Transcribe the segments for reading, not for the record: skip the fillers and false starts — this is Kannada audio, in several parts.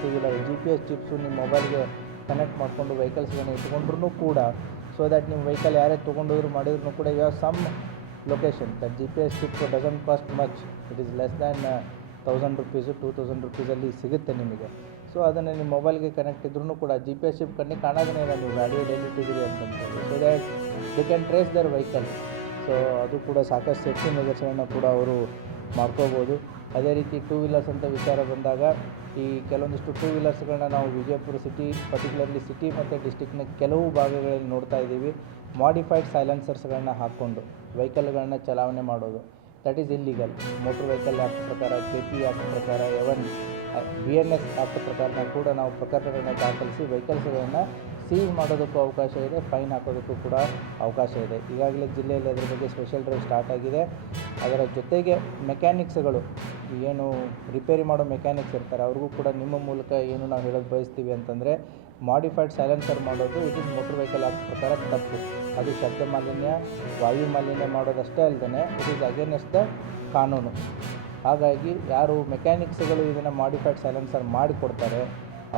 ಟೂ ವೀಲರ್ GPS ಚಿಪ್ಸು ನಿಮ್ಮ ಮೊಬೈಲ್ಗೆ ಕನೆಕ್ಟ್ ಮಾಡಿಕೊಂಡು ವೆಹಿಕಲ್ಸ್ಗಳನ್ನ ಇಟ್ಕೊಂಡ್ರೂ ಕೂಡ, ಸೊ ದ್ಯಾಟ್ ನಿಮ್ಮ ವೆಹಿಕಲ್ ಯಾರೇ ತೊಗೊಂಡೋದ್ರು ಮಾಡಿದ್ರು ಕೂಡ you have some location. That GPS chip doesn't cost much, it is less than 1000 rupees 2000 ರುಪೀಸಲ್ಲಿ ಸಿಗುತ್ತೆ ನಿಮಗೆ. ಸೊ ಅದನ್ನು ನಿಮ್ಮ ಮೊಬೈಲ್ಗೆ ಕನೆಕ್ಟ್ ಇದ್ರೂ ಕೂಡ GPS ಚಿಪ್ ಕಣ್ಣಿಗೆ ಕಾಣೋದೇ ಇಲ್ಲ ನೀವು ಗಾಡಿಯಲ್ಲಿ ಎಲ್ಲಿಟ್ಟಿದ್ದೀರಿ ಅಂತಂತೇಳಿ. So that they can trace their vehicle. So ಅದು ಕೂಡ ಸಾಕಷ್ಟು ಸೇಫ್ಟಿ ಮೆಜರ್ಸ್ಗಳನ್ನು ಕೂಡ ಅವರು ಮಾಡ್ಕೋಬೋದು. ಅದೇ ರೀತಿ ಟೂ ವೀಲರ್ಸ್ ಅಂತ ವಿಚಾರ ಬಂದಾಗ, ಈ ಕೆಲವೊಂದಿಷ್ಟು ಟೂ ವೀಲರ್ಸ್ಗಳನ್ನ ನಾವು ವಿಜಯಪುರ ಸಿಟಿ, ಪರ್ಟಿಕ್ಯುಲರ್ಲಿ ಸಿಟಿ ಮತ್ತು ಡಿಸ್ಟಿಕ್ನ ಕೆಲವು ಭಾಗಗಳಲ್ಲಿ ನೋಡ್ತಾ ಇದ್ದೀವಿ. ಮಾಡಿಫೈಡ್ ಸೈಲೆನ್ಸರ್ಸ್ಗಳನ್ನ ಹಾಕ್ಕೊಂಡು ವೆಹಿಕಲ್ಗಳನ್ನ ಚಲಾವಣೆ ಮಾಡೋದು, that is illegal. Motor vehicle act ಪ್ರಕಾರ, KP ಆ್ಯಕ್ಟ್ ಪ್ರಕಾರ, BNS ಆ್ಯಕ್ಟ್ ಪ್ರಕಾರ ಕೂಡ ನಾವು ಪ್ರಕರಣಗಳನ್ನ ದಾಖಲಿಸಿ ವೆಹಿಕಲ್ಸ್ಗಳನ್ನು ಸೀಸ್ ಮಾಡೋದಕ್ಕೂ ಅವಕಾಶ ಇದೆ, ಫೈನ್ ಹಾಕೋದಕ್ಕೂ ಕೂಡ ಅವಕಾಶ ಇದೆ. ಈಗಾಗಲೇ ಜಿಲ್ಲೆಯಲ್ಲಿ ಅದರ ಬಗ್ಗೆ ಸ್ಪೆಷಲ್ ಡ್ರೈವ್ ಸ್ಟಾರ್ಟ್ ಆಗಿದೆ. ಅದರ ಜೊತೆಗೆ ಮೆಕ್ಯಾನಿಕ್ಸ್ಗಳು, ಏನು ರಿಪೇರಿ ಮಾಡೋ ಮೆಕ್ಯಾನಿಕ್ಸ್ ಇರ್ತಾರೆ, ಅವ್ರಿಗೂ ಕೂಡ ನಿಮ್ಮ ಮೂಲಕ ಏನು ನಾವು ಹೇಳೋದು ಬಯಸ್ತೀವಿ ಅಂತಂದರೆ, ಮಾಡಿಫೈಡ್ ಸೈಲೆನ್ಸರ್ ಮಾಡೋದು it is motor vehicle act ಪ್ರಕಾರ ತಪ್ಪು. ಅದು ಶಬ್ದ ಮಾಲಿನ್ಯ, ವಾಯು ಮಾಲಿನ್ಯ ಮಾಡೋದಷ್ಟೇ ಅಲ್ಲದೆ ಇಟ್ ಈಸ್ ಅಗೇನೆಸ್ಟ್ ದ ಕಾನೂನು. ಹಾಗಾಗಿ ಯಾರು ಮೆಕ್ಯಾನಿಕ್ಸ್ಗಳು ಇದನ್ನು ಮಾಡಿಫೈಡ್ ಸೈಲೆನ್ಸರ್ ಮಾಡಿಕೊಡ್ತಾರೆ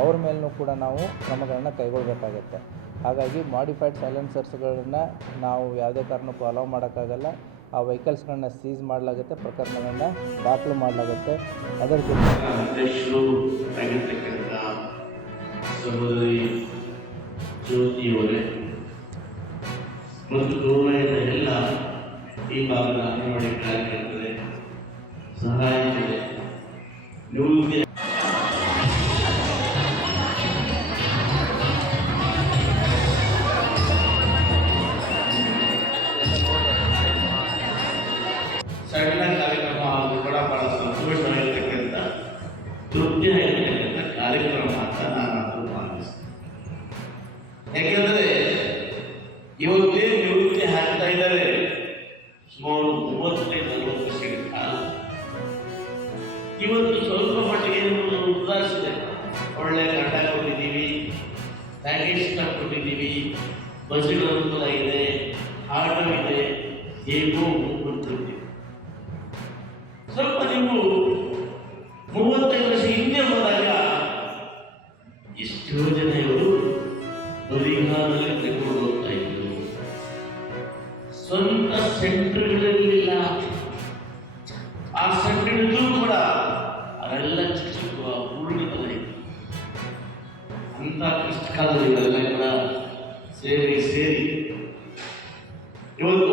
ಅವ್ರ ಮೇಲೂ ಕೂಡ ನಾವು ಕ್ರಮಗಳನ್ನು ಕೈಗೊಳ್ಳಬೇಕಾಗತ್ತೆ. ಹಾಗಾಗಿ ಮಾಡಿಫೈಡ್ ಸೈಲೆನ್ಸರ್ಸ್ಗಳನ್ನು ನಾವು ಯಾವುದೇ ಕಾರಣಕ್ಕೂ ಅಲೌ ಮಾಡೋಕ್ಕಾಗಲ್ಲ. ಆ ವೆಹಿಕಲ್ಸ್ಗಳನ್ನ ಸೀಸ್ ಮಾಡಲಾಗುತ್ತೆ, ಪ್ರಕರಣಗಳನ್ನ ದಾಖಲು ಮಾಡಲಾಗುತ್ತೆ. ಅದರ ಜೊತೆ ಅಧ್ಯಕ್ಷರು ಆಗಿರ್ತಕ್ಕಂಥ ಸಹೋದರಿ ಜ್ಯೋತಿಯವರೇ ಮತ್ತು ಗೌರವದ ಎಲ್ಲ ಈ ಭಾಗದ ಅಂಗನವಾಡಿ ಕಾರ್ಯಕರ್ತರೆ, ಸಹಾಯಕರೇ, ನಿವೃತ್ತಿ ಸಣ್ಣ ಕಾರ್ಯಕ್ರಮ ಹಾಗೂ ಕೂಡ ಬಹಳ ಸಂತೋಷವಾಗಿರ್ತಕ್ಕಂಥ ತೃಪ್ತಿಯಾಗಿರ್ತಕ್ಕಂಥ ಕಾರ್ಯಕ್ರಮ ಅಂತ ನಾನು ಭಾವಿಸ್ತೇನೆ. ಯಾಕೆಂದರೆ ಇವತ್ತೇ ನಿವೃತ್ತಿ ಹಾಕ್ತಾ ಇದ್ದಾರೆ ಸುಮಾರು 35-40 ಕಾಲ. ಇವತ್ತು ಸ್ವಲ್ಪ ಮಟ್ಟಿಗೆ ಉದಾಹರಿಸಿದೆ, ಒಳ್ಳೆ ಗಂಡ ಕೊಟ್ಟಿದ್ದೀವಿ, ಪ್ಯಾಕೇಜ್ ಕೊಟ್ಟಿದ್ದೀವಿ, ಬಸ್ಸುಗಳ ಅನುಕೂಲ ಇದೆ, ಆಟೋ ಇದೆ, ಹೇಗೋ ಮುಂದುವರಿತೀವಿ. ಸ್ವಲ್ಪ ನೀವು 35 ವರ್ಷ ಹಿಂದೆ ಹೋದಾಗ ಎಷ್ಟೋ ಜನ ಇವರು ಬರಿಗಾಲಲ್ಲಿ ತೆಗೆದುಕೊಂಡು ಹೋಗ್ತಾ ಇದ್ರು. ಸ್ವಂತ ಸೆಂಟರ್ಗಳಿರಲಿಲ್ಲ. ಆ ಸೆಂಟರ್ಗಳಲ್ಲೂ ಕೂಡ ಅವರೆಲ್ಲ ಚಿಕ್ಕ ಚಿಕ್ಕ ಊರುಗಳೆಲ್ಲ ಇತ್ತು. ಅಂತ ಕಷ್ಟ ಕಾಲದಲ್ಲಿ ಇವರೆಲ್ಲ ಕೂಡ ಸೇರಿ ಇವತ್ತು